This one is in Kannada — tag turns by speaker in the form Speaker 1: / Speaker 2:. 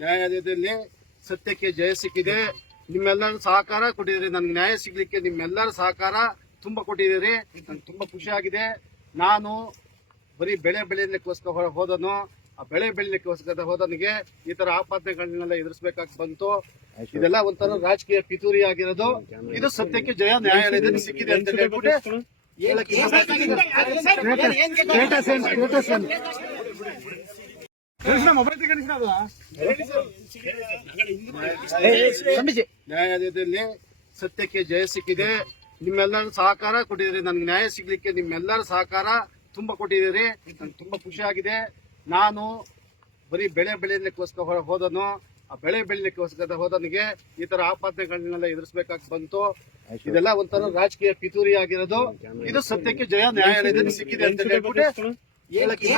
Speaker 1: ನ್ಯಾಯಾಲಯದಲ್ಲಿ ಸತ್ಯಕ್ಕೆ ಜಯ ಸಿಕ್ಕಿದೆ. ನಿಮ್ಮೆಲ್ಲರೂ ಸಹಕಾರ ಕೊಟ್ಟಿದ್ದೀರಿ. ನನ್ಗೆ ನ್ಯಾಯ ಸಿಗ್ಲಿಕ್ಕೆ ನಿಮ್ಮೆಲ್ಲರ ಸಹಕಾರ ತುಂಬಾ ಕೊಟ್ಟಿದ್ದೀರಿ. ನಂಗೆ ತುಂಬಾ ಖುಷಿ ಆಗಿದೆ. ನಾನು ಬರೀ ಬೆಳೆ ಬೆಳೆಯಲಿಕ್ಕೋಸ್ಕರ ಹೋದನು. ಆ ಬೆಳೆ ಬೆಳಿಲಿಕ್ಕೋಸ್ಕರ ಹೋದನಿಗೆ ಈ ತರ ಆಪಾದನೆಗಳನ್ನೆಲ್ಲ ಎದುರಿಸಬೇಕಾಗಿ ಬಂತು. ಇದೆಲ್ಲ ಒಂಥರ ರಾಜಕೀಯ ಪಿತೂರಿ ಆಗಿರೋದು. ಇದು ಸತ್ಯಕ್ಕೆ ಜಯ ನ್ಯಾಯಾಲಯದಲ್ಲಿ ಸಿಕ್ಕಿದೆ ಅಂತ ಹೇಳ್ಬಿಟ್ಟು. ನ್ಯಾಯಾಲಯದಲ್ಲಿ ಸತ್ಯಕ್ಕೆ ಜಯ ಸಿಕ್ಕಿದೆ. ನಿಮ್ಮೆಲ್ಲರ ಸಹಕಾರ ಕೊಟ್ಟಿದ್ದೀರಿ. ನನ್ಗೆ ನ್ಯಾಯ ಸಿಗ್ಲಿಕ್ಕೆ ನಿಮ್ಮೆಲ್ಲರ ಸಹಕಾರ ತುಂಬಾ ಕೊಟ್ಟಿದ್ದೀರಿ. ನನ್ಗೆ ತುಂಬಾ ಖುಷಿ ಆಗಿದೆ. ನಾನು ಬರೀ ಬೆಳೆ ಬೆಳೆಯಲಿಕ್ಕೋಸ್ಕರ ಹೋ- ಹೋದನು. ಆ ಬೆಳೆ ಬೆಳಿಲಿಕ್ಕೋಸ್ಕರ ಹೋದನಿಗೆ ಈ ತರ ಆಪಾದನೆಗಳನ್ನೆಲ್ಲ ಎದುರಿಸಬೇಕಾಗಿ ಬಂತು ಇದೆಲ್ಲ ಒಂಥರ ರಾಜಕೀಯ ಪಿತೂರಿ ಆಗಿರೋದು ಇದು ಸತ್ಯಕ್ಕೆ ಜಯ ನ್ಯಾಯಾಲಯದಲ್ಲಿ ಸಿಕ್ಕಿದೆ ಅಂತ ಹೇಳ್ಬಿಟ್ಟು ಹೇಳಕ್ಕೆ.